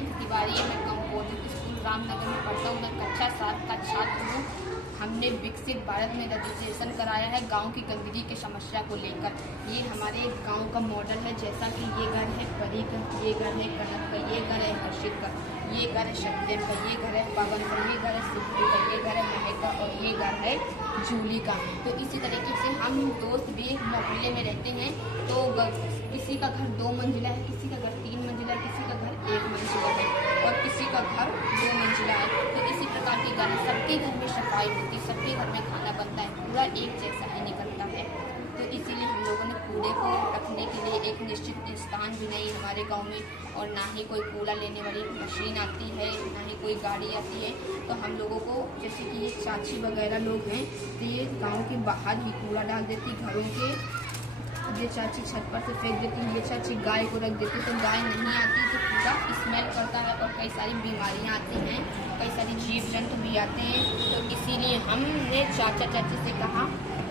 जयंत तिवारी, मैं composite school Ramnagar में पढ़ता हूँ। मैं कक्षा 7 का छात्र हूँ। हमने विकसित भारत में रजिस्ट्रेशन कराया है गांव की गंदगी की समस्या को लेकर। ये हमारे गांव का मॉडल है, जैसा कि ये घर है परी का, ये घर है कनक का, ये घर है हर्षित का, ये घर है सत्यम का, ये घर है पवन का, ये घर है सिद्धू का, ये घर है महक का और ये घर है जूली का। तो इसी तरीके से हम दोस्त भी एक मोहल्ले में रहते हैं। तो किसी का घर 2 मंजिला है, किसी का घर 3 मंजिला है, किसी का घर 1 मंजिला है और किसी का घर 2 मंजिला है। तो इसी प्रकार के घर सबके घर में सफाई होती है, सबके घर में खाना बनता है, पूरा एक जैसा ही निकलता है। तो इसीलिए हम लोगों ने कूड़े को रखने के लिए एक निश्चित स्थान भी नहीं हमारे गांव में, और ना ही कोई कूड़ा लेने वाली मशीन आती है, ना ही कोई गाड़ी आती है। तो हम लोगों को, जैसे कि ये चाची वगैरह लोग हैं, तो ये गांव के बाहर ही कूड़ा डाल देती घरों के। ये चाची छत पर से फेंक देती, ये चाची गाय को रख देती, तो गाय नहीं आती तो पूरा स्मेल करता है और कई सारी बीमारियां आती हैं, कई सारी जीव जंतु भी आते हैं। तो इसीलिए हमने चाचा चाची से कहा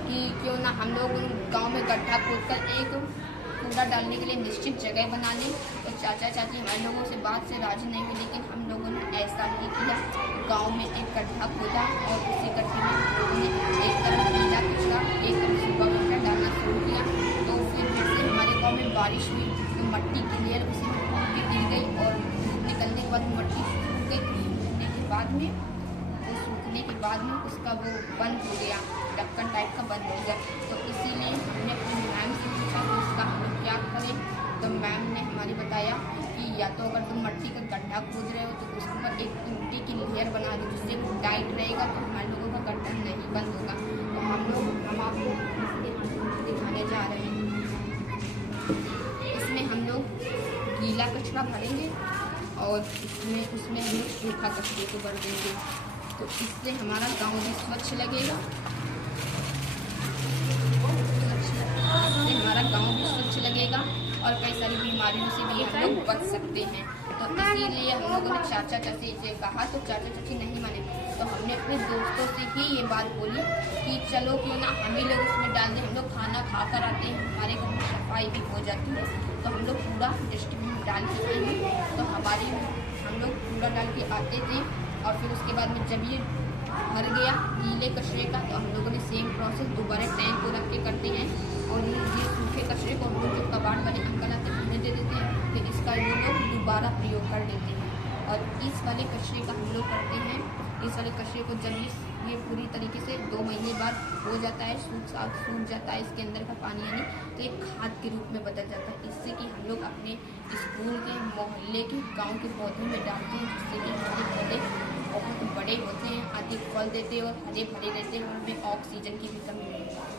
कि क्यों ना हम लोग गांव में गड्ढा खोदकर एक कूड़ा डालने के लिए निश्चित जगह बना लें। तो चाचा चाची हमारे लोगों से बात से राजी नहीं हुई, लेकिन हम लोगों ने ऐसा ही किया। गांव में एक गड्ढा खोदा और उसी गड्ढे में हम लोगों ने एक तरफ गीला कचरा, एक तरफ सूखा कचरा डालना शुरू किया। तो फिर जैसे हमारे गाँव में बारिश हुई तो मट्टी की लेयर उसी में टूट के गिर गई और निकलने के बाद मट्टी सूख गई। सूखने के बाद में उसका वो बंद हो गया, ढक्कन टाइप का बंद हो गया। तो इसीलिए हमने अपनी मैम से पूछा कि इसका हम लोग क्या करें। तो मैम ने हमारी बताया कि या तो अगर तुम मट्टी का गड्ढा खोद रहे हो तो उसके ऊपर एक ईंटे की लेयर बना दो, जिससे वो टाइट रहेगा, तो हमारे लोगों का गड्ढा नहीं बंद होगा। तो हम आपको दिखाने जा रहे हैं। इसमें हम लोग गीला कचरा भरेंगे और उसमें हम लोग सूखा कचरे को भर देंगे। तो इससे हमारा गांव भी स्वच्छ लगेगा, और कई सारी बीमारियों से भी हम लोग बच सकते हैं। तो इसीलिए हम लोगों ने चाचा चाची से कहा, तो चाचा चाची नहीं माने। तो हमने अपने दोस्तों से ही ये बात बोली कि चलो क्यों ना हम ही लोग इसमें डाल दें। हम लोग खाना खा कर आते हैं, हमारे घर में सफाई भी हो जाती है, तो हम लोग पूरा डस्टबिन में डाल के आएंगे। तो हम लोग कूड़ा डाल के आते थे और फिर उसके बाद में जब ये भर गया गीले कचरे का, तो हम लोगों ने सेम प्रोसेस दोबारा टैंक को रख के करते हैं। और ये सूखे कचरे को हम लोग जो कबाड़ वाले अंकल आते हैं उन्हें दे देते हैं, फिर इसका वो लोग दोबारा प्रयोग कर लेते हैं। और इस वाले कचरे का हम लोग करते हैं, इस वाले कचरे को जब ये पूरी तरीके से 2 महीने बाद हो जाता है, सूख जाता है, इसके अंदर का पानी यानी, तो एक खाद के रूप में बदल जाता है। इससे कि हम लोग अपने स्कूल के, मोहल्ले के, गाँव के पौधों में डालते हैं, जिससे कि हमारे पौधे बहुत बड़े होते हैं, अधिक फल देते हैं और हरे भरे रहते हैं और हमें ऑक्सीजन की भी कमी नहीं होती।